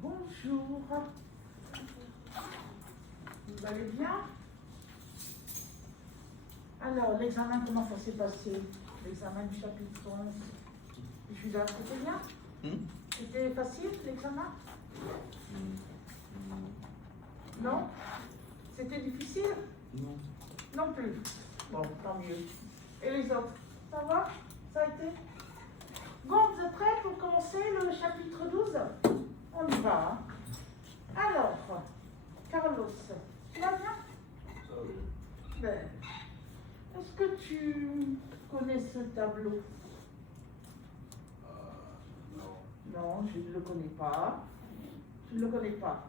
bonjour. Vous allez bien? Alors, l'examen, comment ça s'est passé? L'examen du chapitre 11. Judas, c'était bien? C'était facile, l'examen? Non? C'était difficile? Non. Non plus. Bon, tant mieux. Et les autres? Ça va? Ça a été? Bon, vous êtes prêts pour commencer le chapitre 12? On y va. Alors, Carlos, tu vas bien? Ça va bien. Ben, est-ce que tu connais ce tableau? Non. Non, je ne le connais pas. Je ne le connais pas.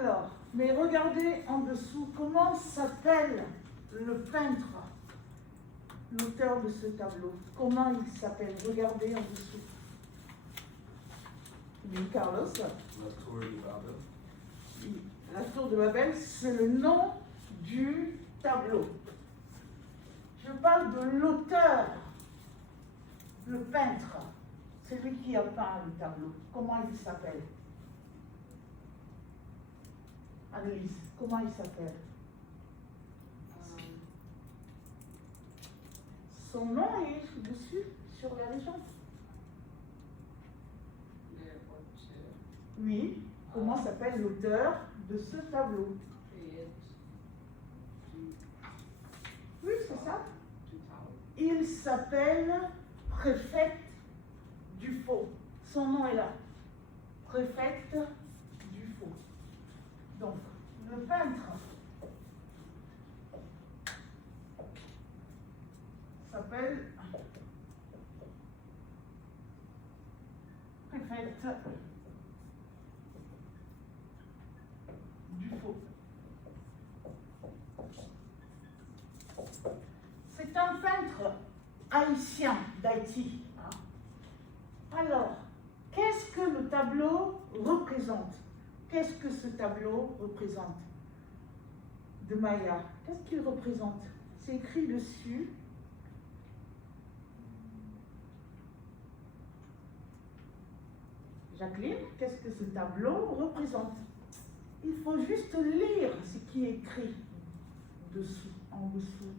Alors, mais regardez en dessous, comment s'appelle le peintre, l'auteur de ce tableau? Comment il s'appelle? Regardez en dessous. Oui, Carlos. La tour de Babel. Oui. La tour de Babel, c'est le nom du tableau. Je parle de l'auteur, le peintre, celui qui a peint le tableau. Comment il s'appelle? Annelise, comment il s'appelle? Son nom est dessus, sur la légende. Oui, comment s'appelle l'auteur de ce tableau? Oui, c'est ça. Il s'appelle Préfète Dufaux. Son nom est là. Préfète Dufaux. Donc, le peintre s'appelle Préfète Dufaux. C'est un peintre haïtien d'Haïti. Alors, qu'est-ce que le tableau représente? Qu'est-ce que ce tableau représente? De Maya, qu'est-ce qu'il représente? C'est écrit dessus. Jacqueline, qu'est-ce que ce tableau représente? Il faut juste lire ce qui est écrit dessous, en dessous.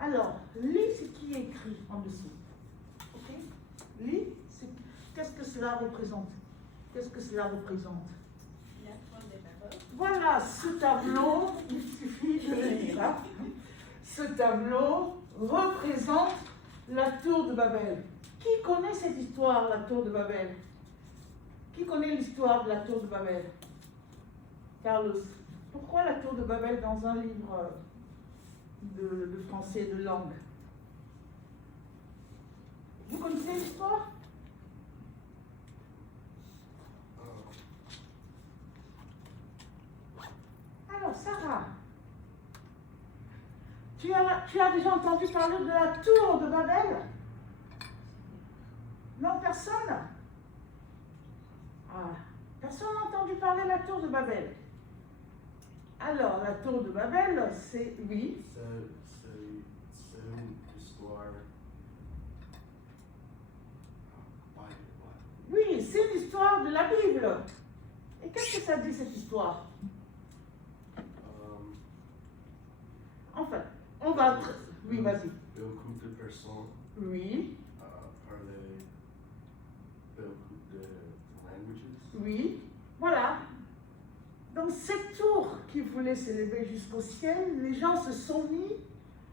Alors, lis ce qui est écrit en dessous. Ok? Lis, qu'est-ce que cela représente? Qu'est-ce que cela représente? La tour de Babel. Voilà, ce tableau, il suffit de le lire. Hein? Ce tableau représente la tour de Babel. Qui connaît cette histoire, la tour de Babel? Qui connaît l'histoire de la tour de Babel? Carlos, pourquoi la tour de Babel dans un livre de français, de langue? Vous connaissez l'histoire? Alors, Sarah, tu as déjà entendu parler de la tour de Babel? Non, personne? Ah, personne n'a entendu parler de la tour de Babel. Alors, la tour de Babel, c'est... Oui. C'est une histoire. Oui, c'est l'histoire de la Bible. Et qu'est-ce que ça dit, cette histoire? Enfin, on va... Oui, vas-y. Beaucoup de personnes Oui, parlaient beaucoup de languages. oui, voilà. Dans cette tour qui voulait s'élever jusqu'au ciel, les gens se sont mis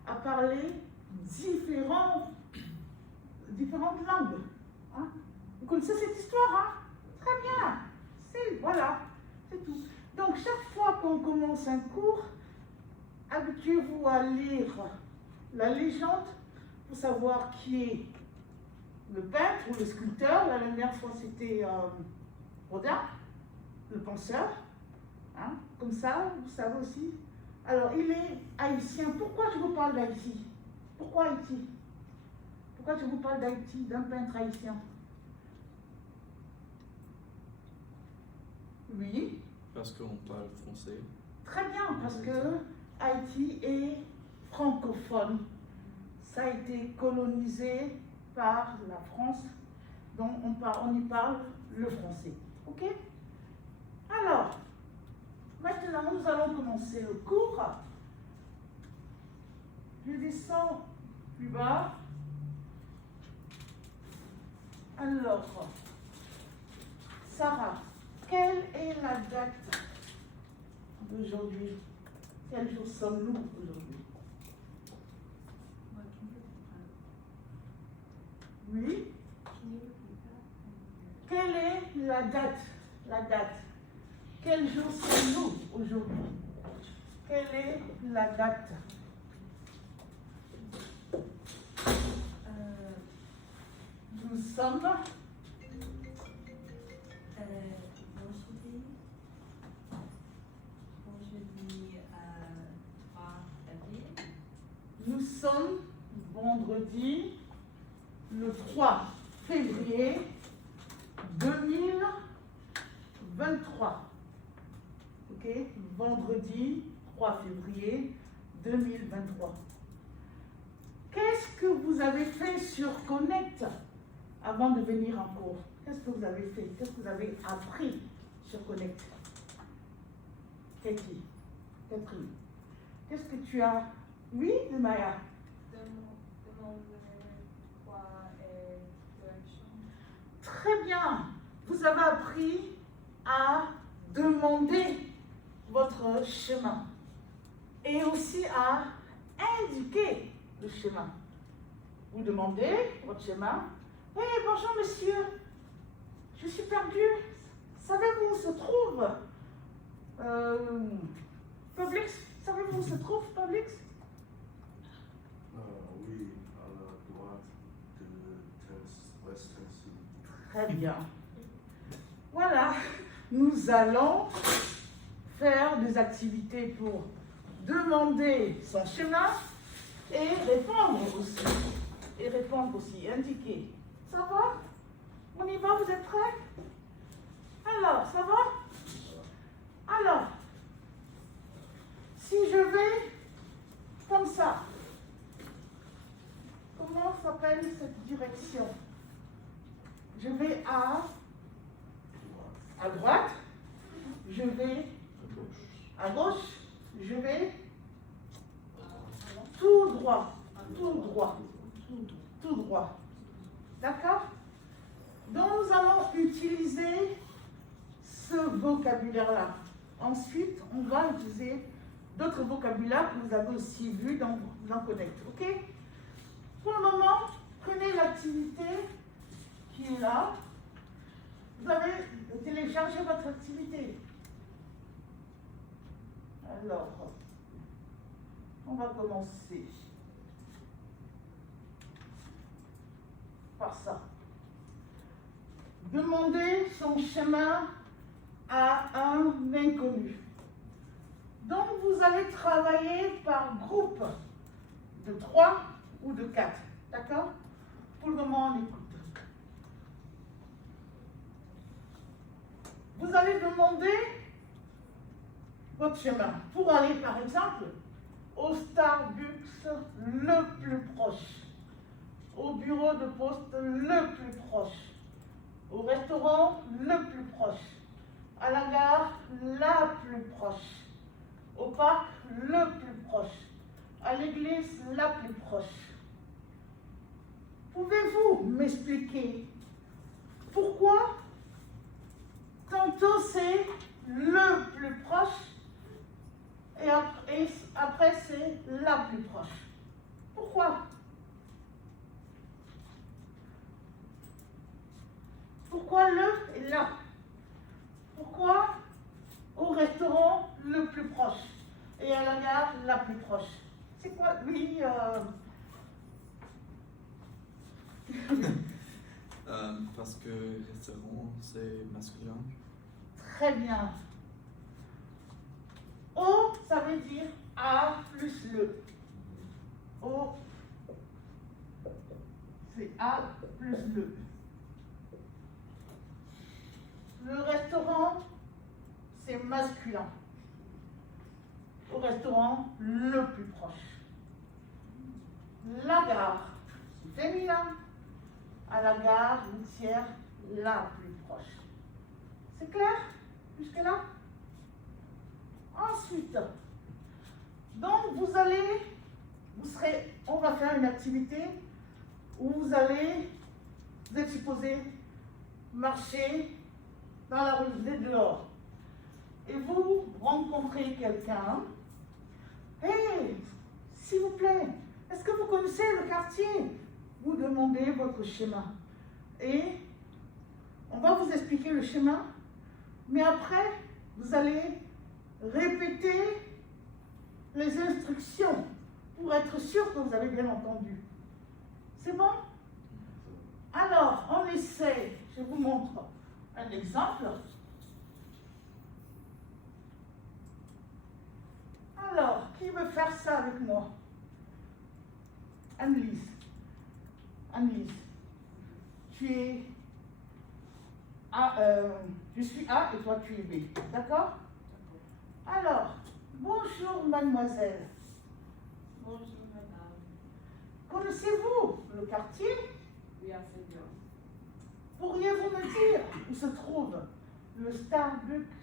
à parler différentes langues. Hein? Vous connaissez cette histoire, hein? Très bien. Voilà, c'est tout. Donc, chaque fois qu'on commence un cours, habituez-vous à lire la légende pour savoir qui est le peintre ou le sculpteur. La dernière fois, c'était Rodin, le penseur. Hein? Comme ça, vous savez aussi. Alors, il est haïtien. Pourquoi je vous parle d'Haïti? Pourquoi Haïti? Pourquoi je vous parle d'Haïti, d'un peintre haïtien? Oui. Parce qu'on parle français. Très bien, parce que Haïti est francophone. Ça a été colonisé par la France Donc on y parle le français. Ok? Alors, maintenant nous allons commencer le cours. Je descends plus bas. Alors, Sarah, quelle est la date d'aujourd'hui? Quel jour sommes-nous aujourd'hui? Oui. Quelle est la date? La date. Quel jour sommes-nous aujourd'hui? Quelle est la date? Nous sommes nous sommes vendredi le 3 février 2023. Ok? Vendredi 3 février 2023. Qu'est-ce que vous avez fait sur Connect avant de venir en cours? Qu'est-ce que vous avez fait? Qu'est-ce que vous avez appris sur Connect? Cathy, Catherine, qu'est-ce que tu as? Oui, Maya. Très bien. Vous avez appris à demander votre chemin et aussi à indiquer le chemin. Vous demandez votre chemin. Hey, bonjour monsieur, je suis perdu. Savez-vous où se trouve Publix? Savez-vous où se trouve Publix? Oui, à la droite de West Tennessee. Très bien. Voilà, nous allons faire des activités pour demander son chemin et répondre aussi. Indiquer. Ça va? On y va, vous êtes prêts? Alors, ça va? Alors, si je vais comme ça, comment s'appelle cette direction? Je vais à droite, je vais à gauche, je vais tout droit. D'accord? Donc nous allons utiliser ce vocabulaire-là. Ensuite, on va utiliser d'autres vocabulaires que vous avez aussi vus dans Connect. Ok? Pour le moment, prenez l'activité qui est là. Vous avez téléchargé votre activité. Alors, on va commencer par ça. Demander son chemin à un inconnu. Donc, vous allez travailler par groupe de 3 ou de 4. D'accord? Pour le moment, on écoute. Vous allez demander votre chemin pour aller, par exemple, au Starbucks le plus proche, au bureau de poste le plus proche, au restaurant le plus proche, à la gare la plus proche, au parc le plus proche, à l'église la plus proche. Pouvez-vous m'expliquer pourquoi tantôt c'est le plus proche et après c'est la plus proche? Pourquoi? Pourquoi le et la? Pourquoi au restaurant le plus proche et à la gare la plus proche? C'est quoi? Oui, Parce que restaurant, c'est masculin. très bien. O, ça veut dire A plus le. O, c'est A plus le. Le restaurant, c'est masculin. Au restaurant, le plus proche. La gare, c'est féminin. à la gare routière la plus proche. C'est clair jusque-là? Ensuite, donc on va faire une activité où vous êtes supposé marcher dans la rue, vous êtes dehors, et vous rencontrez quelqu'un. Hey, s'il vous plaît, est-ce que vous connaissez le quartier? Vous demandez votre schéma. Et on va vous expliquer le schéma, mais après, vous allez répéter les instructions pour être sûr que vous avez bien entendu. C'est bon? Alors, on essaie, je vous montre un exemple. Alors, qui veut faire ça avec moi? Annelise. Annelise, tu es A, je suis A et toi tu es B. D'accord? Alors, bonjour mademoiselle. Bonjour madame. Connaissez-vous le quartier? Oui, assez bien. Pourriez-vous me dire où se trouve le Starbucks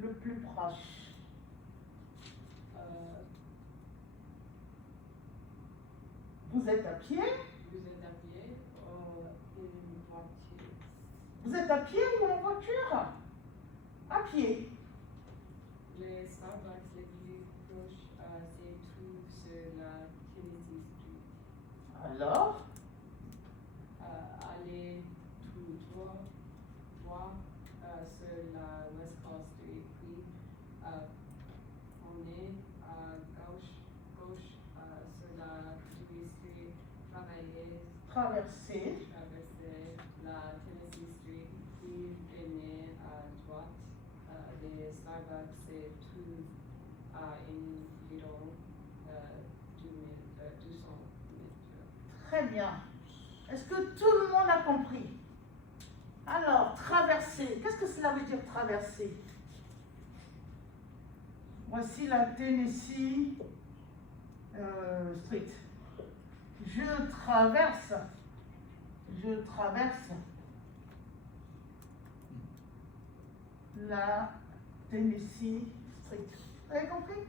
le plus proche? Vous êtes à pied? Vous êtes à pied ou une voiture? Vous êtes à pied ou en voiture? À pied. Les Starbucks les plus proches se trouvent sur la Tennessee Street. Alors, Allez tout droit sur la West Coast Street, puis on est à gauche sur la Dewey Street, traversez. traverser la Tennessee Street, puis venez à droite. Les Starbucks se trouvent à environ 200 mètres. Très bien. Est-ce que tout le monde a compris? Alors, traverser. Qu'est-ce que cela veut dire traverser? Voici la Tennessee Street. Je traverse la Tennessee Street. Vous avez compris?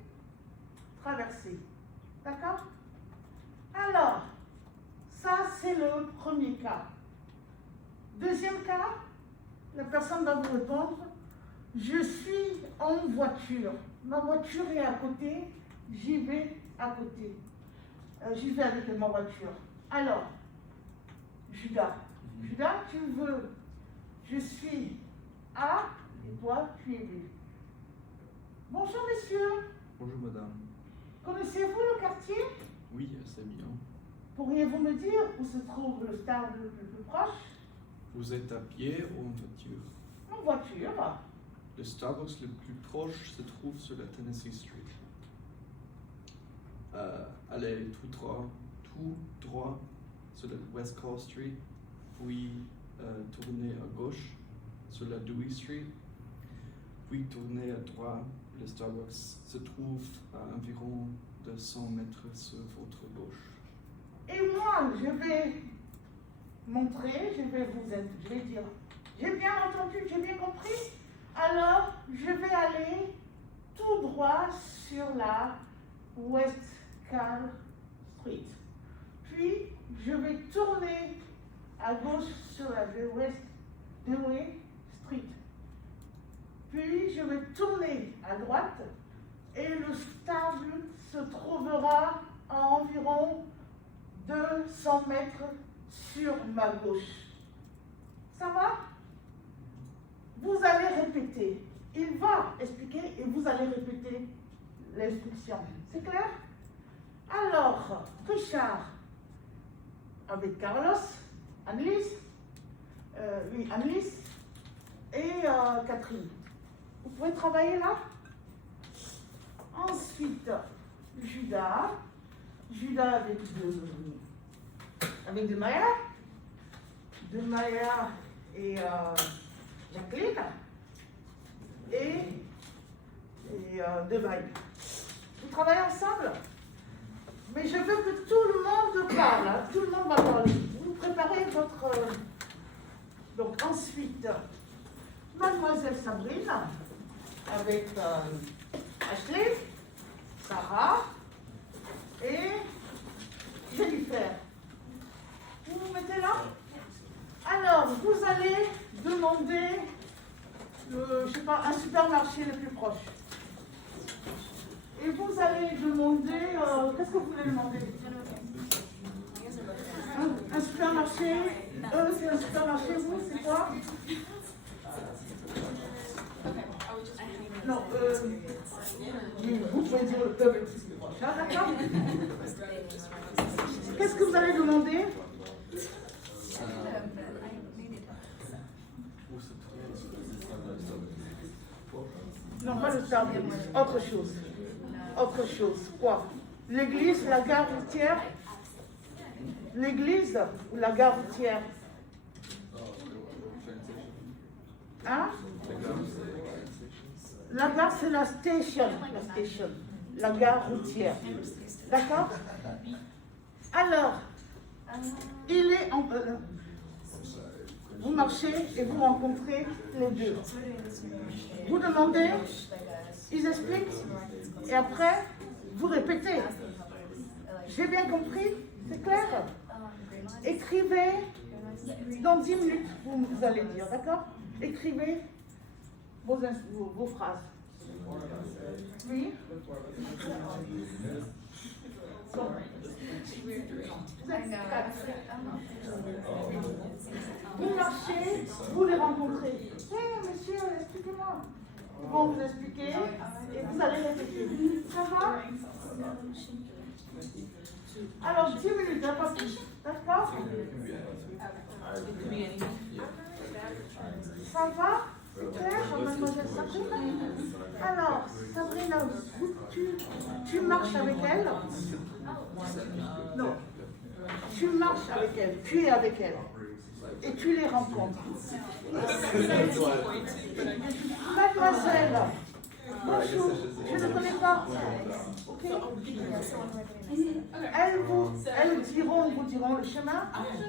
Traverser. D'accord? Alors, ça c'est le premier cas. Deuxième cas, la personne va vous répondre, je suis en voiture. Ma voiture est à côté, j'y vais à côté. J'y vais avec ma voiture. Alors, Judas, tu veux, je suis A et toi tu es B. Bonjour messieurs, Bonjour madame. connaissez-vous le quartier? Oui, assez bien. Pourriez-vous me dire où se trouve le Starbucks le plus proche? Vous êtes à pied ou en voiture? En voiture. Le Starbucks le plus proche se trouve sur la Tennessee Street. Allez tout droit sur la West Coast Street, puis tournez à gauche sur la Dewey Street, puis tournez à droite. Le Starbucks se trouve à environ 200 mètres sur votre gauche. Et moi, je vais montrer, je vais dire, j'ai bien entendu, j'ai bien compris. Alors, je vais aller tout droit sur la West Cal Street. Puis, je vais tourner à gauche sur la West Dewey Street. Puis, je vais tourner à droite et le Starbucks se trouvera à environ 200 mètres sur ma gauche. Ça va? Vous allez répéter. Il va expliquer et vous allez répéter l'instruction. C'est clair? Alors, Richard, avec Carlos, Annelise, et Catherine. Vous pouvez travailler là? Ensuite, Judas avec de Maya et Jacqueline et Devaille. Vous travaillez ensemble? Mais je veux que tout le monde parle, hein. Tout le monde va parler. Vous préparez votre... donc ensuite, Mademoiselle Sabrine, avec Ashley, Sarah et Jennifer. Vous vous mettez là? Alors, vous allez demander, je sais pas, un supermarché le plus proche. Et vous allez demander, qu'est-ce que vous voulez demander? Un supermarché, c'est un supermarché, vous, c'est quoi? Non, vous pouvez dire le peuple. Ah, d'accord. Qu'est-ce que vous allez demander? Non, pas le Starbucks, autre chose. Autre chose, quoi? L'église, la gare routière? L'église ou la gare routière? Hein? La gare, c'est la station. La gare routière. D'accord? Alors, il est en... vous marchez et vous rencontrez les deux. Vous demandez, ils expliquent, et après, vous répétez. J'ai bien compris? C'est clair? Écrivez, dans 10 minutes, vous allez dire, d'accord? Écrivez vos phrases. Oui? Vous êtes quatre. Vous marchez, vous les rencontrez. Hé, monsieur, expliquez-moi. Ils vont vous expliquer et vous allez répéter. Ça va? Alors, 10 minutes, hein, pas plus. D'accord? Ça va? C'est clair, mademoiselle Sabrine? Alors, Sabrina, tu marches avec elle? Non. Tu marches avec elle, tu es avec elle. Et tu les rencontres. Mademoiselle, bonjour, je ne connais pas. Ok? Vous diront le chemin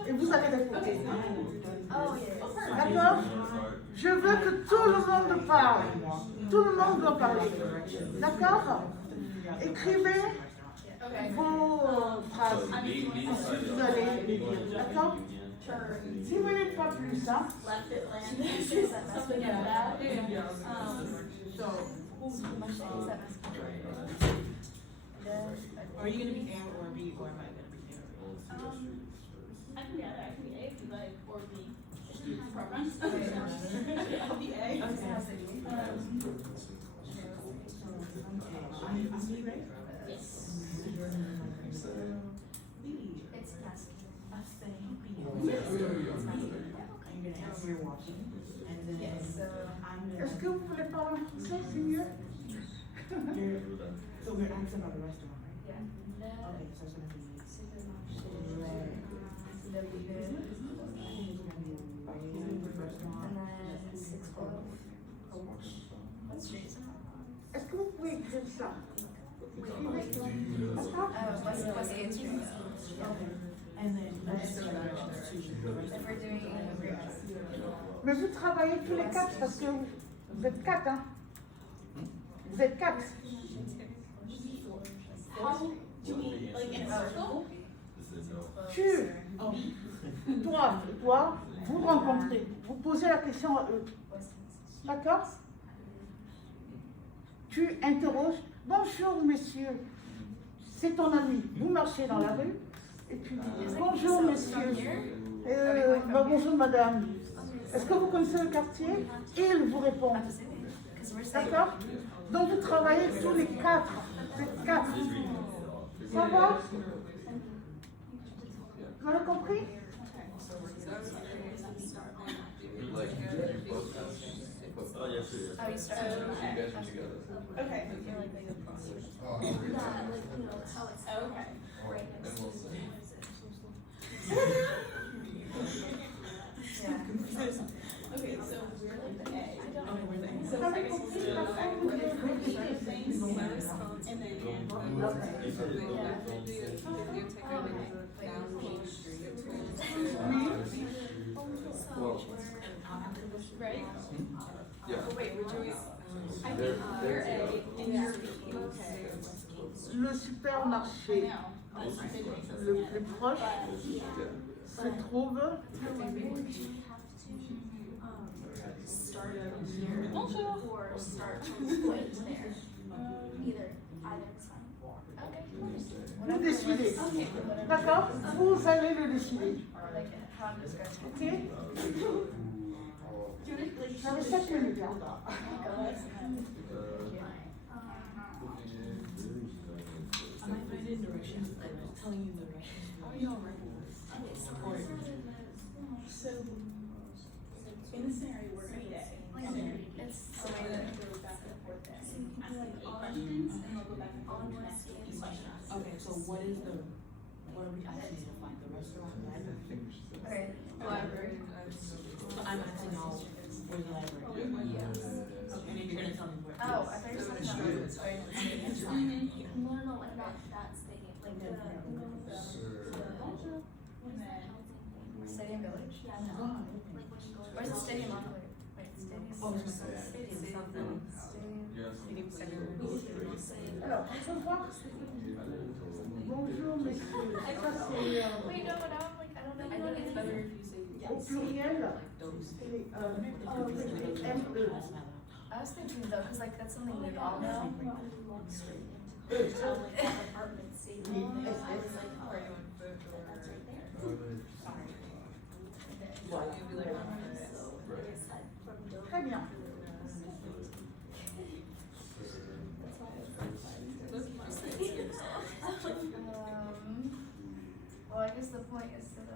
et vous allez répéter. D'accord? Je veux que tout le monde parle. Tout le monde doit parler. D'accord? Écrivez vos phrases. Ensuite, vous allez les dire. D'accord? 10 minutes, pas plus, hein? Are you going to be A or B, or am I going to be A? I can be either. I can be A if you like, or B. It's just my preference. I'll be A. I'm B, right? Yes. B. It's plastic. I'm saying B. And you're going to answer your washing. And then I'm going Est-ce que vous voulez parler en français, c'est mieux? So we're asking about the restaurant, right? Yeah. Okay, so it's going to be Supermarché. I think it's going to be a restaurant. And then 612. What street is it on? Est-ce que vous pouvez écrire ça? D'accord? What's the answer? And then let's go to the If restaurant. we're doing Mais vous travaillez tous les quatre parce que vous êtes quatre, hein? Vous êtes quatre. how do we, like, in a circle? Toi, vous rencontrez. Vous posez la question à eux. D'accord? Tu interroges. Bonjour, monsieur. C'est ton ami. Vous marchez dans la rue et tu dis bonjour, monsieur. Bonjour, madame. Est-ce que vous connaissez le quartier? Il vous répond. D'accord? Donc vous travaillez tous les quatre. Vous êtes quatre. Ça va? Vous avez compris? Oh, you start. Okay. Okay, so we're like the A. Okay, we're the A. So I guess we'll do things and then Yeah. Oh, wait, we're doing. I There- think there- you're A and you're B. Okay. Le supermarché le plus proche se trouve Start here or start right there. Either is fine. Okay. vous décidez. D'accord? Vous allez le décider. Like how I'm describing. Ok? J'avais 7 minutes. Hein. Am I finding directions? Like telling you the directions? Or So, in this scenario, we're gonna get and then it's the way that it goes back and forth there. Asking 8 questions, and they'll go back and forth and ask you 8 questions. okay, so what are we asking you to find? The restaurant, the library? Okay. Library. So I'm asking y'all where's the library? Yes. Okay, and then you're gonna tell me where. Oh, I thought you were talking about stadium. No, like that stadium, like the Stadium Village? Yeah, no. Where's the Stadium Encore? Wait, Stadium. Oh, it's Stadium something. Stadium. Stadium Center. Alors, on peut voir. Bonjour, messieurs. Ça, c'est Wait, no, but I'm like, I don't know. I think it's better if you say au pluriel. Those. Et, ME. I was thinking though, cause like that's something we all know. Apartment stadium. Yes, I was yes. like, oh, Are you on foot or? that's right there. Sorry. Voilà. You'd be like, Très bien. Well, I guess the point is to the.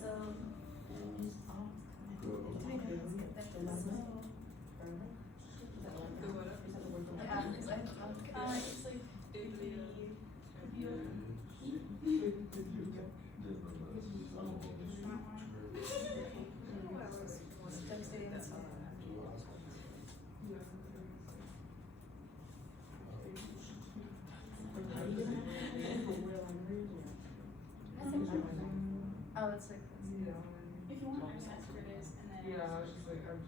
So. Yeah, it's like, it's like. Oh, it's like. If you want, I just ask where it is, and then. yeah, I was just like, I'm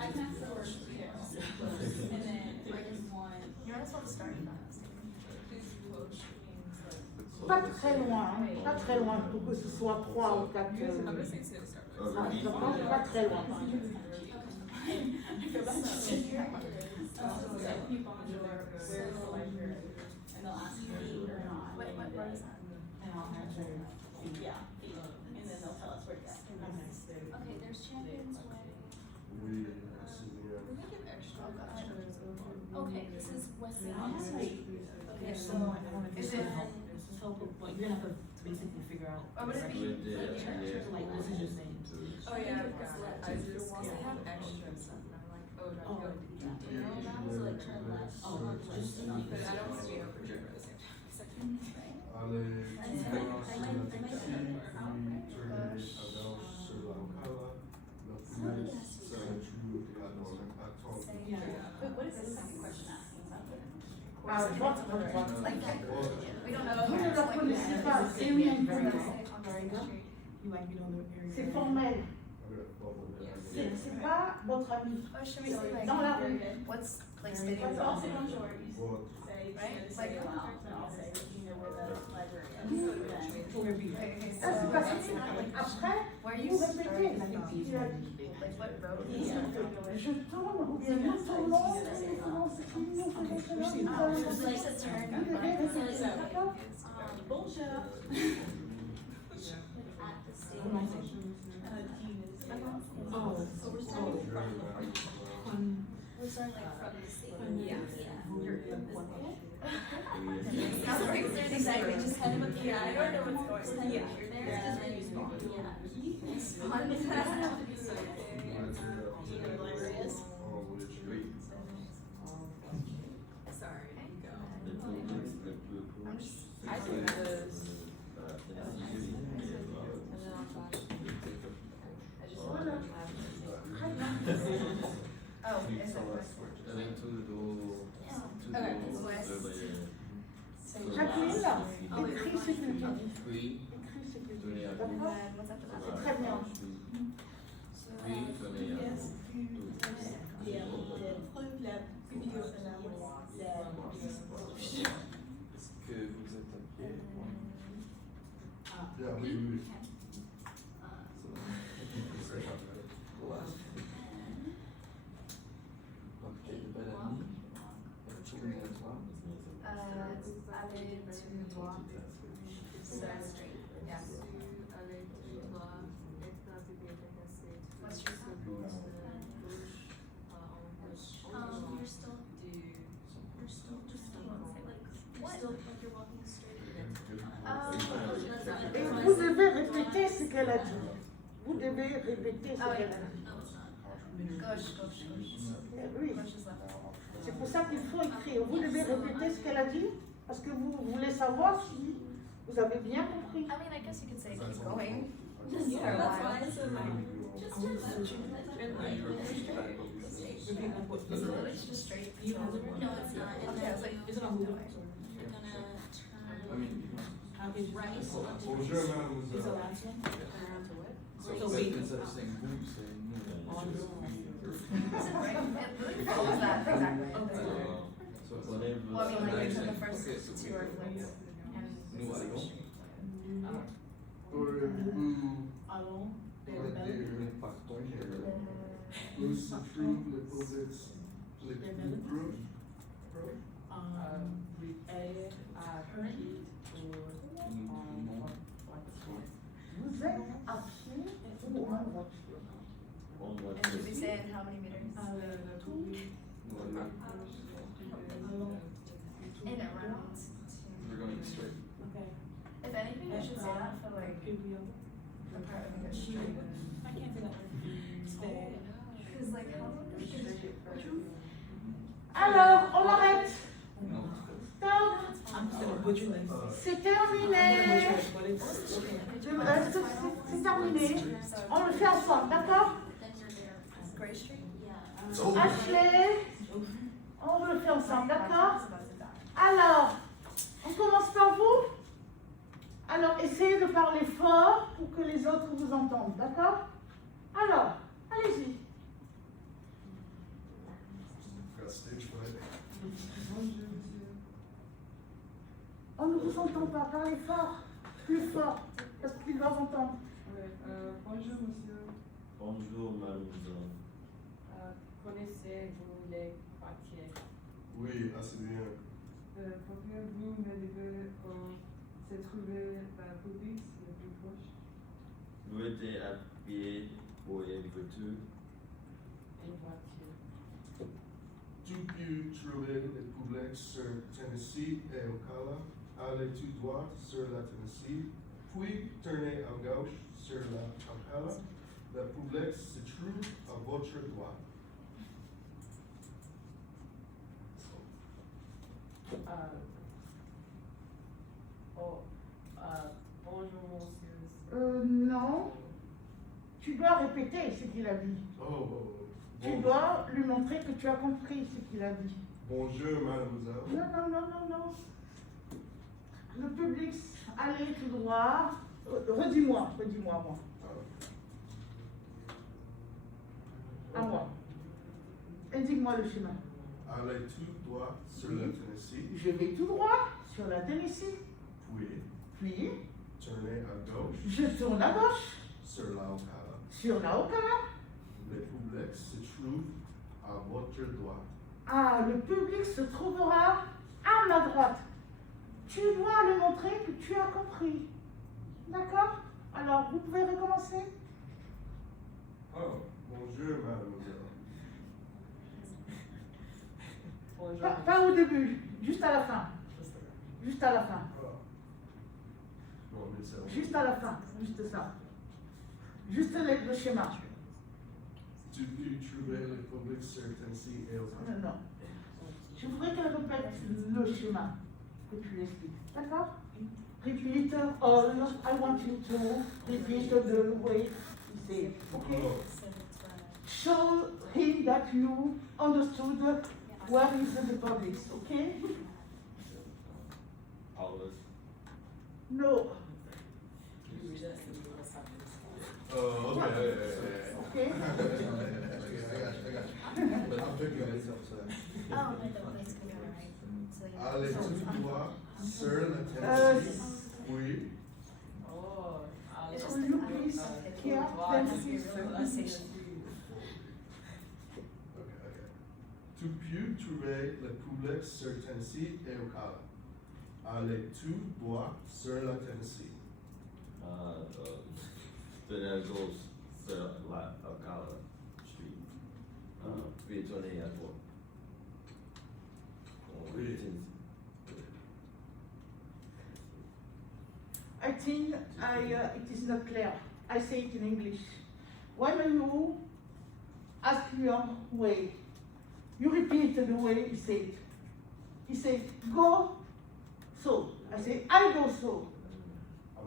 I can ask the word too, and then I just want. You might as well start that. Pas très loin, hein, pas très loin pour que ce soit 3 ou 4. I'm gonna say city Starbucks. Ah, je pense pas très loin. You bonjour, where's the library? And they'll ask you B or not. What is that? And I'll answer. Yeah, B, and then they'll tell us where to go. Okay, there's Champions Way. We senior. We can give extra. Okay, this is West Side. Okay, So so I wanna do is some it? help. It's helpful, but you're gonna have to basically figure out. Or would it be? So like this is just saying. Oh yeah, I just want to have extra stuff, and I'm like, oh, do I go into detail now? So like turn left. Oh, just. But I don't want to be overdue at the same time. Yeah. But what is the second question asking something? Ah, droite, droite. We don't know. Vous ne la connaissez pas, c'est oui, un peu. You like me on the area. C'est formel. C'est pas votre ami. Oh, should we say like, Dans la rue. what's like Stadium So I'll Village? say bonjour, you say, Right? say Like- it loud, and I'll say, you know where the library is. So where be? Okay, Ça, c'est so facile. Après, where vous you start, répétez. I think these Il a are dit. like what road you Yeah. start. Je tourne, ou bien nous tournons, c'est qui nous faisons cela. Just like to turn. D'accord? Bonjour. At the stadium. Oh, So we're starting from We're starting like from the stadium. Yeah. That's right, exactly, just kind of appear, I don't know what's going on. Yeah. You're there, and then you spawn, yeah. Spawn. the library is. Sorry, go. I'm just, I do this. And then I'll flash. I just want to have oh, is it West? Okay, It's West. Jacqueline, écris ce que tu dis. Écris ce que tu dis. D'accord? What's after C'est that? très bien. Yes. Preuve la vidéo de la Est-ce que vous êtes à pied? Yeah, oui. Voilà. Ok, belle amie. Tournez à droite. Aller tout droit. Yeah. Aller tout droit. Être intéressé. What's your Sur gauche, en gauche. You're still just like you're walking straight. Et vous devez répéter ce qu'elle a dit. Vous devez répéter ce qu'elle a dit. Gauche. Oui. C'est pour ça qu'il faut écrire. Vous devez répéter ce qu'elle a dit parce que vous voulez savoir si vous avez bien compris. I mean, I guess you could say keep going. Yeah, that's why I said like, just turn left. It's just straight. No, it's not. Okay, I was like, Is it a move? you're gonna I turn mean, right. Bonjour, Is the mademoiselle. last one? so So instead we- of saying vous, say nous. Right? It really follows that exactly. So Well, I mean, like, the first okay, so two are flips. nous allons. Aurez-vous Allons, dire Nous partons. où se trouvent les provinces les plus proches? elle a pris Vous êtes à pied ou en voiture? And did we say in how many meters? Nous allons. In around We're going straight. Okay. If anything, we should say that for like the part of the straight. I can't do that one. Stay. Cause like how long is it? Alors, on arrête. No. Stop. I'm just gonna butcher this. C'est I'm gonna terminé. butcher it, but it's okay. C'est terminé. On le fait ensemble, d'accord? Then you're there. Gray Street? Ashley, on le fait ensemble, d'accord? It's about to die. Alors, on commence par vous. Alors, essayez de parler fort pour que les autres vous entendent, d'accord? Alors, allez-y. Got stage fright. On ne vous entend pas, parlez fort, plus fort, parce qu'ils doivent entendre. Bonjour monsieur. Bonjour, mademoiselle. Connaissez-vous les quartiers? Oui, assez bien. Pouvez-vous me dire où se trouve la police le plus proche? Vous êtes à pied ou une voiture? Une voiture. Tu peux trouver les publics sur Tennessee et Ocala. Allez tout droit sur la Tennessee, puis tournez à gauche sur la Ocala. Le public se trouve à votre droite. Bonjour monsieur. Non. Tu dois répéter ce qu'il a dit. Tu dois lui montrer que tu as compris ce qu'il a dit. Bonjour, mademoiselle. Non. Le public, allez tout droit. Redis-moi, moi. À moi. Indique-moi le chemin. Allez tout droit sur la Tennessee, Je vais tout droit sur la Tennessee. puis Puis, tournez à gauche je tourne à gauche sur la Ocala. sur la Ocala. Le public se trouve à votre droite. Ah, le public se trouvera à ma droite. Tu dois lui montrer que tu as compris. D'accord? Alors, vous pouvez recommencer? Oh, bonjour, mademoiselle. Bonjour. Pas au début, juste à la fin. Juste à la fin. Oh. Non, mais c'est Juste à la fin. Juste ça. Juste le schéma. Tu peux trouver le public sur Tennessee et Ocala. Non. Je voudrais qu'elle répète le schéma que tu lui expliques. D'accord? Repeat all. I want you to repeat the way he said. Okay? Oh, Show him that you understood where is the public. Okay? Alles. No. okay. Okay? I got you. I'm picking it up, so. Oh, but the place can go right. So you- Allez so it's tout up. droit sur la Tennessee. Oui. Oh, It's just Will you like- please okay. here, Wow, then that's please really focus. nice. Ok. Tu peux trouver le public sur Tennessee et Ocala. Allez tout droit sur la Tennessee. Tenez à gauche sur la Ocala Street. Puis tournez à droite. Oui. I think it is not clear. I say it in English. When you ask your way, you repeat the way he said. He said, go so. I say, I go so.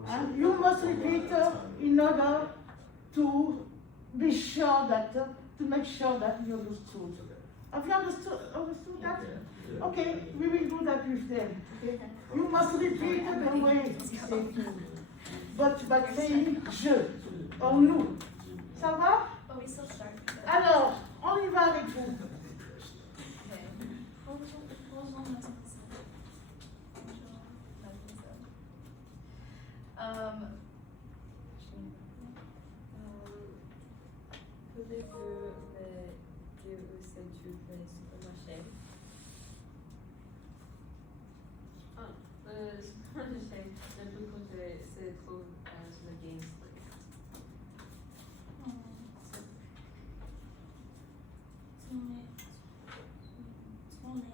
And you must repeat in order to be sure that, to make sure that you understood. Have you understood that? Okay, we will do that with them. Okay? You must repeat the way he said to. But by saying je or nous. Ça va? But we still start. with the- Alors, on y va avec vous. Okay. Bonjour, bonjour, mademoiselle. Bonjour, mademoiselle. Pouvez-vous me dire où se trouve le supermarché? Le supermarché de l'autre côté se trouve sur la Game Street. Tournez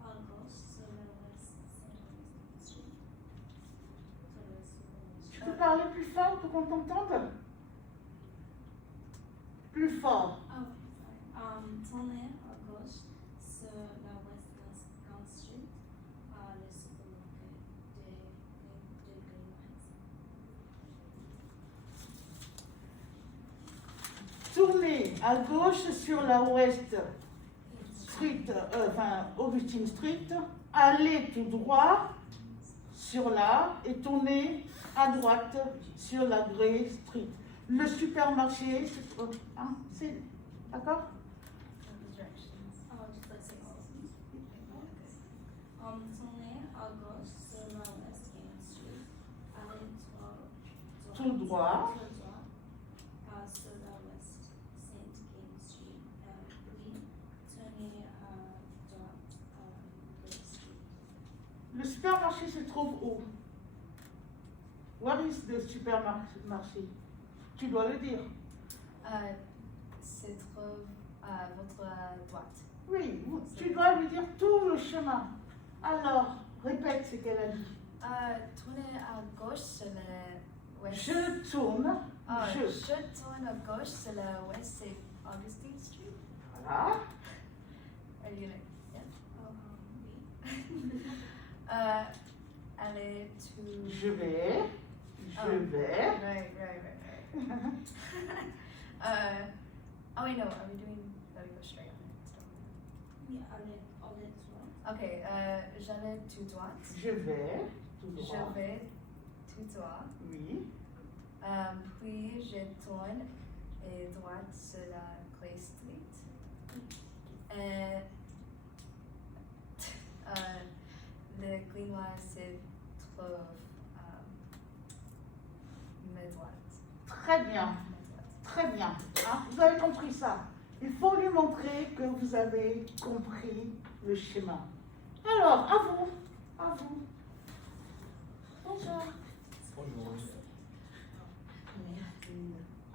à gauche sur l'ouest Saint-Louis Street. Sur le Tu supermarché. peux parler plus fort pour qu'on t'entende? Plus fort. Ah oui, sorry. Tournez à gauche sur la West 50th Street, le supermarché de Greenwise. Tournez à gauche sur la West Street, Augustine Street. Allez tout droit sur la et tournez à droite sur la Gray Street. Le supermarché, c'est d'accord? The directions. Oh, just let's say all of them. Tournez à gauche sur la West Game Street. Allez Tout droit. Sur la West Saint Game Street. Puis tournez à droite Gray Street. Le supermarché se trouve où? What is the supermarché? Tu dois le dire. Se trouve à votre droite. Oui, tu dois lui dire tout le chemin. Alors, répète ce qu'elle a dit. Tournez à gauche sur la West. Je tourne. Je tourne à gauche sur la West St. Augustine Street. Voilà. Are you gonna? Yeah. Oui. Allez to. Je vais. Right. Oh wait, no. Are we doing? Gotta go straight on it. Yeah, allez droit. Okay. J'allais tout droit. Je vais. Tout Je droit. vais tout droit. Oui. Puis je tourne et droite sur la Clay Street. Et le Greenwise se trouve ma droite. Très bien. Très bien. Hein, vous avez compris ça. Il faut lui montrer que vous avez compris le schéma. Alors, à vous. À vous. Bonjour. Bonjour.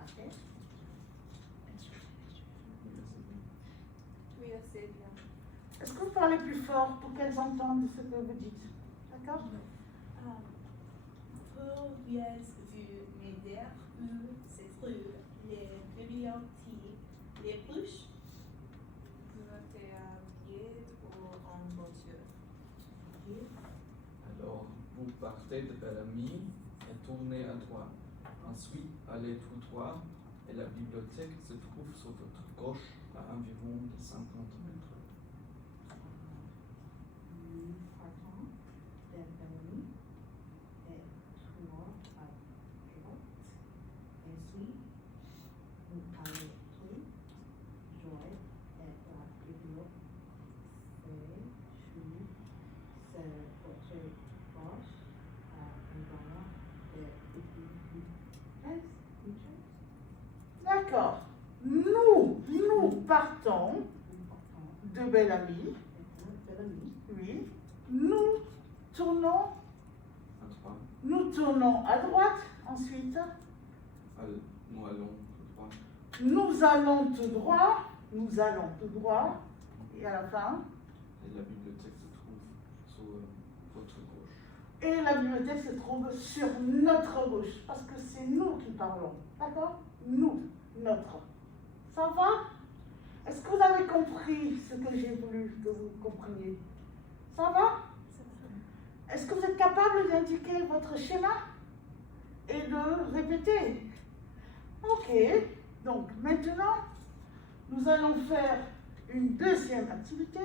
Ok. Oui, assez bien. Est-ce que vous parlez plus fort pour qu'elles entendent ce que vous dites? D'accord? Pourriez-vous m'aider où se trouvent les bibliothèques les proches? Vous êtes à pied ou en voiture? Alors, vous partez de Bellamy et tournez à droite. Ensuite, allez tout droit et la bibliothèque se trouve sur votre gauche à environ 50 mètres. Partons de Bellamy et tournons à droite. Ensuite, vous allez D'accord. Nous partons de Bellamy. Oui. Nous tournons à droite. Ensuite, nous allons tout droit. nous allons tout droit. Nous allons tout droit. Et à la fin. Et la bibliothèque se trouve sur votre gauche. Et la bibliothèque se trouve sur notre gauche. Parce que c'est nous qui parlons. D'accord? Nous, notre. Ça va? Est-ce que vous avez compris ce que j'ai voulu que vous compreniez? Ça va? Est-ce que vous êtes capable d'indiquer votre schéma et de répéter? Ok. Donc maintenant, nous allons faire une deuxième activité.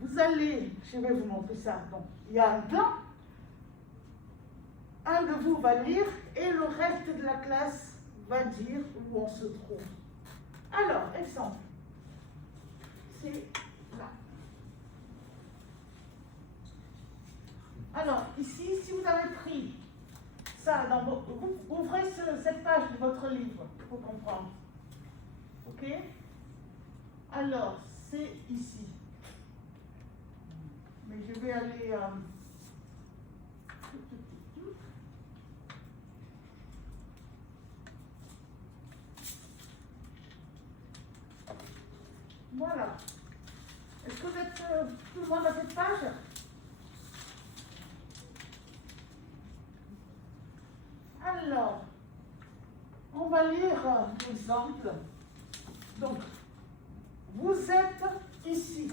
Vous allez, je vais vous montrer ça. Donc, il y a un plan. Un de vous va lire et le reste de la classe va dire où on se trouve. Alors, exemple. C'est là. Alors, ici, si vous avez pris ça, vous ouvrez cette page de votre livre pour comprendre. Ok? Alors, c'est ici. Mais je vais aller... Voilà. Est-ce que vous êtes tout le monde à cette page? Alors, on va lire l'exemple. Donc, vous êtes ici.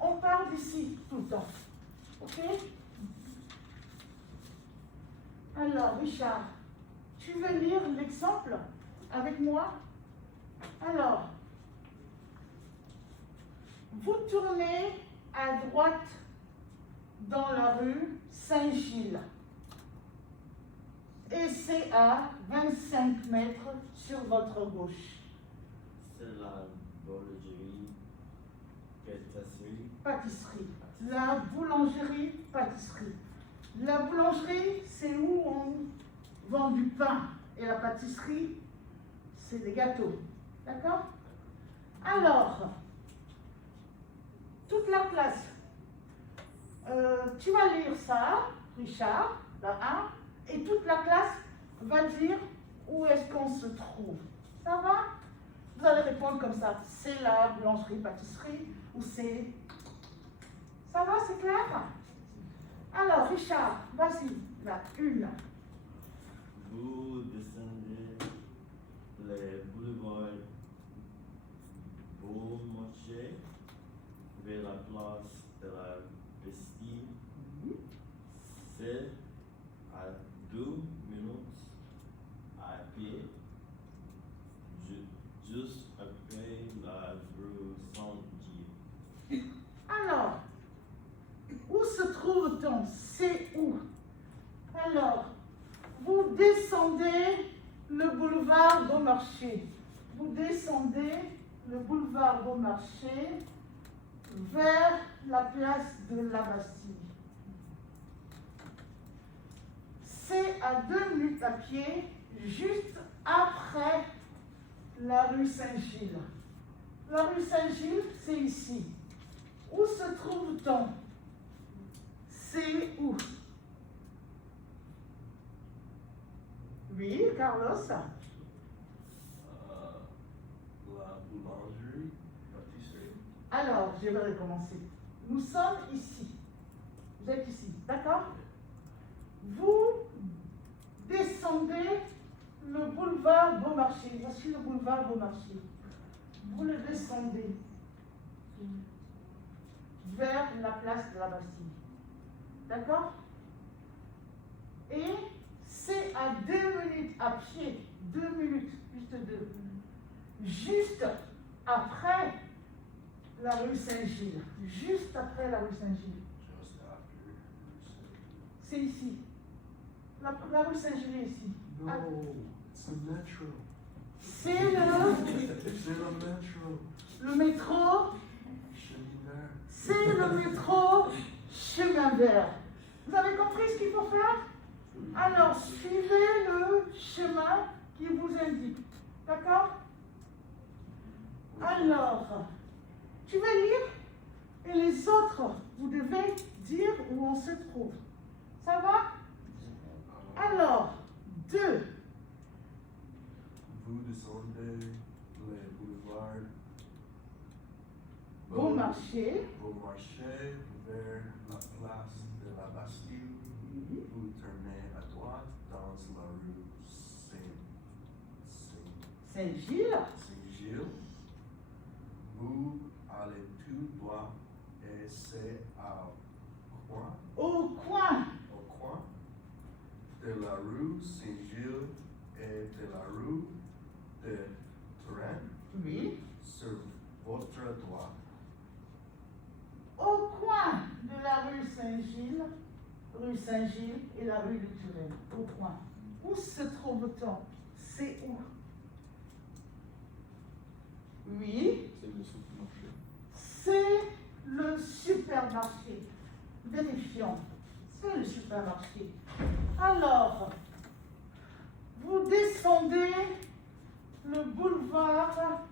On part d'ici tout le temps. Ok? Alors, Richard, tu veux lire l'exemple avec moi? Alors, vous tournez à droite dans la rue Saint-Gilles. Et c'est à 25 mètres sur votre gauche. C'est la boulangerie, pâtisserie. Pâtisserie. La boulangerie, pâtisserie. La boulangerie, c'est où on vend du pain. Et la pâtisserie, c'est des gâteaux. D'accord? Alors, toute la classe, tu vas lire ça, Richard, la 1, et toute la classe va dire où est-ce qu'on se trouve. Ça va? Vous allez répondre comme ça. C'est la boulangerie, pâtisserie, ou c'est... Ça va, c'est clair? Alors, Richard, vas-y, la 1. Vous descendez les boulevards Beaumarchais vers la place de la Bastille. C'est à 2 minutes à pied, juste après la rue Saint-Gilles. Alors, où se trouve-t-on? C'est où? Alors, vous descendez le boulevard Beaumarchais. Vous descendez le boulevard Beaumarchais vers la place de la Bastille. C'est à 2 minutes à pied, juste après la rue Saint-Gilles. La rue Saint-Gilles, c'est ici. Où se trouve-t-on? C'est où? Oui, Carlos? La boulangerie, pâtisserie. Alors, je vais recommencer. Nous sommes ici. Vous êtes ici, d'accord? Vous descendez le boulevard Beaumarchais. Voici le boulevard Beaumarchais. Vous le descendez vers la place de la Bastille. D'accord? Et c'est à 2 minutes à pied, 2 minutes, juste 2. Juste après la rue Saint-Gilles. Juste après la rue Saint-Gilles. Just after. C'est ici. La rue Saint-Gilles est ici. No, it's the metro. C'est C'est le metro. le métro. Chemin. C'est le métro chemin vert. Vous avez compris ce qu'il faut faire? Alors, suivez chemin qui vous indique. D'accord? Alors, tu vas lire et les autres, vous devez dire où on se trouve. Ça va? Alors, 2. Vous descendez le boulevard Beaumarchais. Beaumarchais vers la place de la Bastille. Vous tournez à droite dans la rue Saint-Gilles. Vous allez tout droit et c'est Au coin au coin de la rue Saint-Gilles et de la rue de Touraine Oui. sur votre droite. Au coin de la rue Saint-Gilles et la rue de Touraine. Au coin. Où se trouve-t-on? C'est où? Oui. C'est le supermarché. C'est le supermarché. Vérifions. C'est le supermarché. Alors, vous descendez le boulevard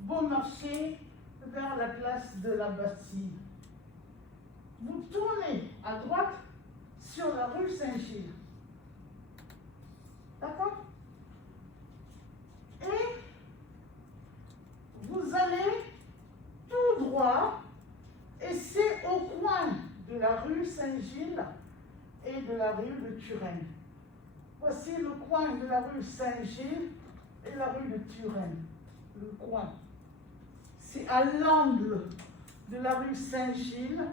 Beaumarchais vers la place de la Bastille. Vous tournez à droite sur la rue Saint-Gilles. D'accord? Et vous allez tout droit et c'est au coin de la rue Saint-Gilles et de la rue de Touraine. Voici le coin de la rue Saint-Gilles et la rue de Touraine. Le coin. C'est à l'angle de la rue Saint-Gilles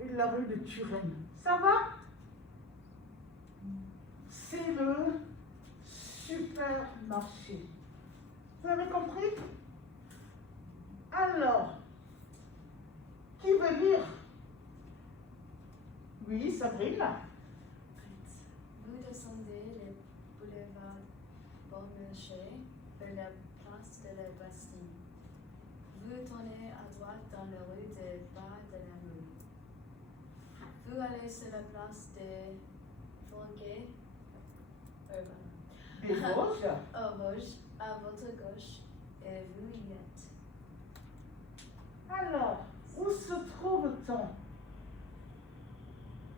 et de la rue de Touraine. Ça va? C'est le supermarché. Vous avez compris? Alors, qui veut lire? Oui, Sabrina. Vous descendez le boulevard Beaumarchais vers la place de la Bastille. Vous tournez à droite dans la rue de bas de la rue. Vous allez sur la place de Forget Des Vosges. aux Vosges, à votre gauche, et vous y êtes. Alors, où se trouve-t-on?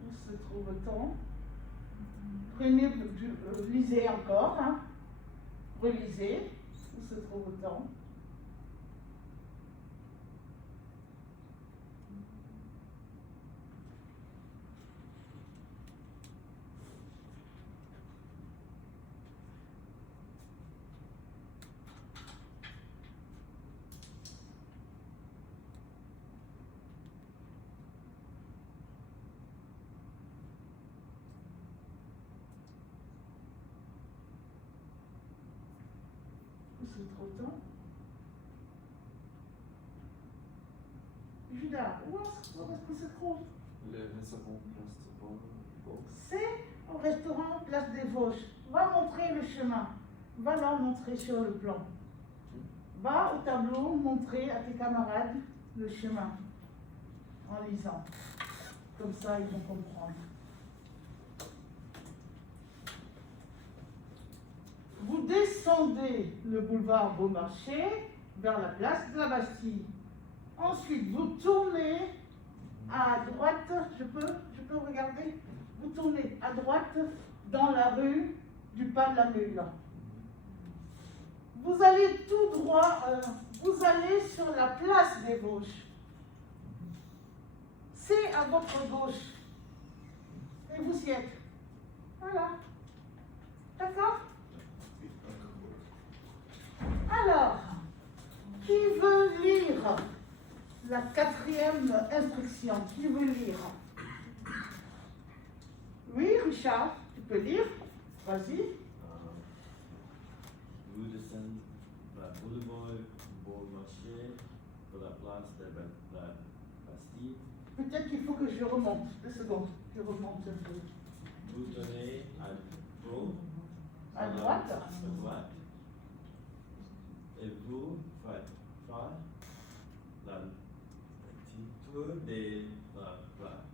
Où se trouve-t-on? Prenez, lisez encore, hein? Relisez. Où se trouve-t-on? Où se trouve-t-on? Judas, où est-ce que se trouve? Le restaurant Place de Vosges. C'est au restaurant Place des Vosges. Va montrer le chemin. Va leur montrer sur le plan. Va au tableau montrer à tes camarades le chemin en lisant. Comme ça, ils vont comprendre. Vous descendez le boulevard Beaumarchais vers la place de la Bastille. Ensuite, vous tournez à droite. Je peux regarder? Vous tournez à droite dans la rue du Pas de la Mule. Vous allez tout droit, vous allez sur la place des Vosges. C'est à votre gauche. Et vous y êtes. Voilà. D'accord? Alors, qui veut lire la 4e instruction? Qui veut lire? Oui, Richard, tu peux lire. Vas-y. Vous descendez le boulevard Beaumarchais pour la place de la Bastille. Peut-être qu'il faut que je remonte. 2 secondes. Je remonte un peu. Vous tournez à gauche. À droite. À droite. Et vous faites la petite tour de la place.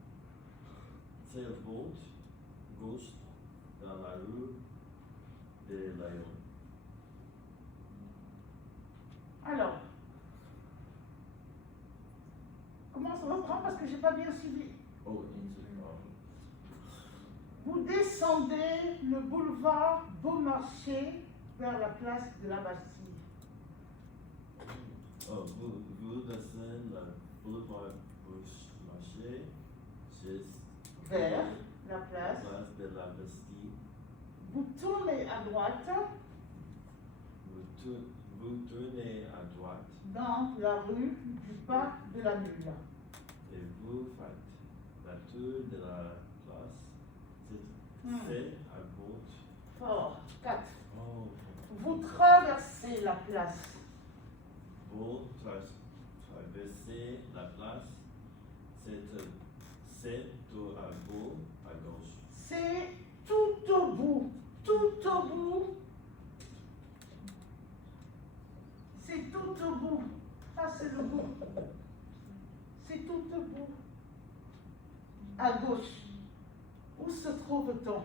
C'est votre gauche dans la rue des lions. Alors, comment ça reprend parce que j'ai pas bien suivi. Oh, Vous descendez le boulevard Beaumarchais vers la place de la Bastille. oh, vous descendez le boulevard Beaumarchais Vers la place. de la Bastille. Vous tournez à droite Vous tournez à droite dans la rue du Pas de la Mule. et vous faites la tour de la place. C'est à gauche. Fort. 4. Oh, Vous traversez la place. vous traversez la place. C'est tout à gauche. C'est tout au bout. Tout au bout. C'est tout au bout. Ça, c'est le bout. C'est tout au bout. À gauche. Où se trouve-t-on?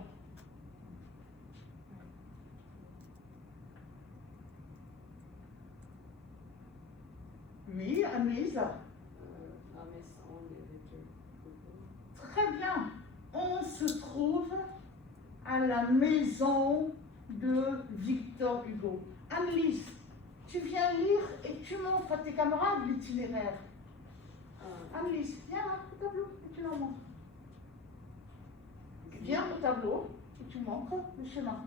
Oui, Anise. La maison de Victor Hugo. Très bien. On se trouve à la maison de Victor Hugo. Annelise, tu viens lire et tu montres à tes camarades l'itinéraire. Annelise, viens là, au tableau, et tu leur montres. Viens au tableau et tu montres le chemin.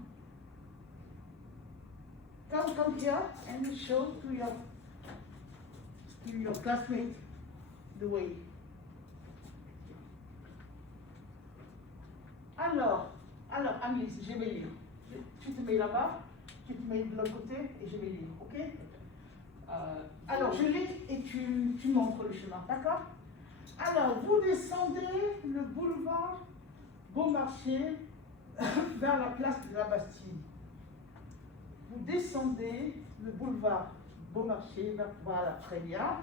Come here and show to your classmate the way. Alors, Annelise, je vais lire. Tu te mets là-bas, tu te mets de l'autre côté et je vais lire, ok? Alors, je lis et tu montres le chemin, d'accord? Alors, vous descendez le boulevard Beaumarchais vers la place de la Bastille. Vous descendez le boulevard Beaumarchais vers, voilà, très bien.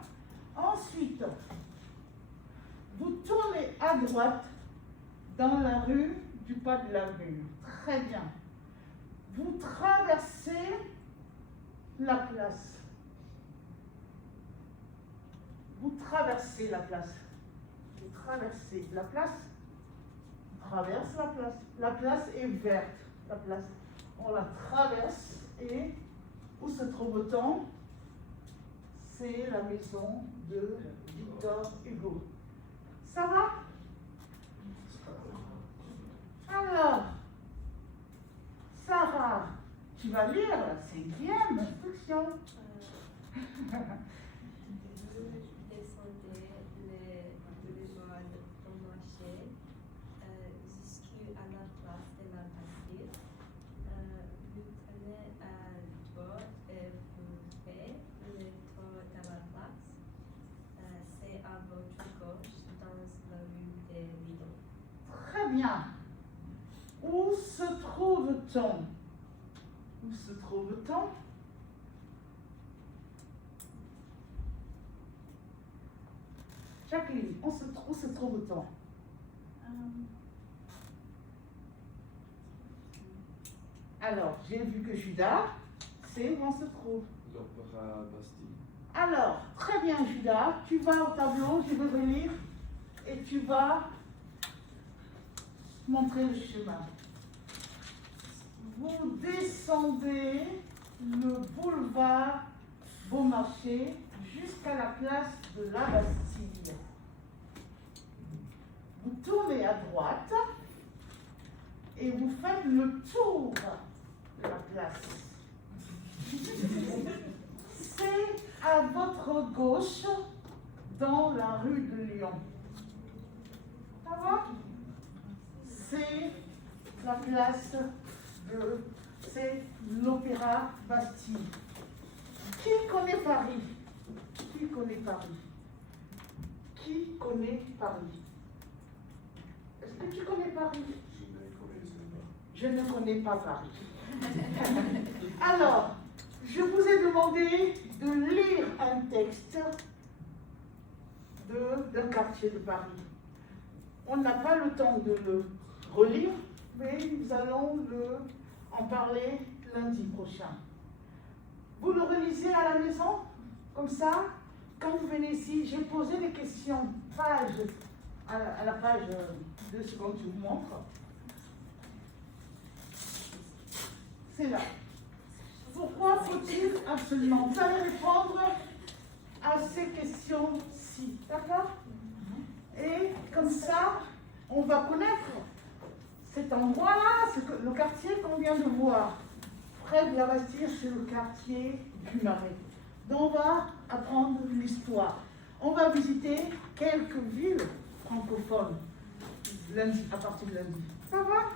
Ensuite, vous tournez à droite dans la rue du Pas de la Mule. Très bien. Vous traversez la place. Vous traversez la place. Vous traversez la place. Traverse la place. La place est verte. La place, on la traverse et où se trouve-t-on? C'est la maison de Victor Hugo. Ça va? Alors, Sarah, tu vas lire la 5e instruction. Vous descendez le boulevard Beaumarchais jusqu'à la place de la Bastille. Vous tournez à droite et vous faites le tour de la place. C'est à votre gauche dans la rue des Lions. Très bien. Où se trouve-t-on? Où se trouve-t-on? Jacqueline, où se trouve-t-on? Alors, j'ai vu que Judas, c'est où on se trouve. L'Opéra Bastille. Alors, très bien Judas, tu vas au tableau, je vais relire, et tu vas montrer le chemin. Vous descendez le boulevard Beaumarchais jusqu'à la place de la Bastille. Vous tournez à droite et vous faites le tour de la place. C'est à votre gauche dans la rue de Lyon. Ça va? C'est la place c'est l'Opéra Bastille. Qui connaît Paris? Qui connaît Paris? Qui connaît Paris? Est-ce que tu connais Paris? Je ne connais pas Paris. Alors, je vous ai demandé de lire un texte d'un quartier de Paris. On n'a pas le temps de le relire, mais nous allons en parler lundi prochain. Vous le relisez à la maison, comme ça, quand vous venez ici, j'ai posé des questions, à la page 2 secondes, je vous montre. C'est là. Pourquoi faut-il absolument? Vous allez répondre à ces questions-ci, d'accord? Et comme ça, on va connaître cet endroit-là, le quartier qu'on vient de voir. Près de la Bastille, c'est le quartier du Marais. Donc on va apprendre l'histoire. On va visiter quelques villes francophones lundi, à partir de lundi. Ça va?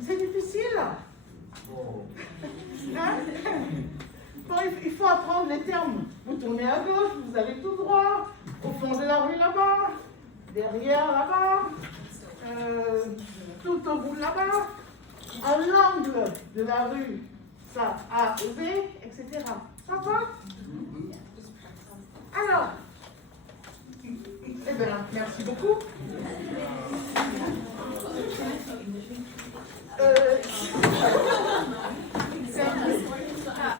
C'est difficile? Bon. Hein? Bon, il faut apprendre les termes. Vous tournez à gauche, vous allez tout droit, au fond de la rue là-bas, derrière là-bas, tout au bout là-bas, à l'angle de la rue, ça, A et B, etc. Ça va? Alors, eh bien, merci beaucoup.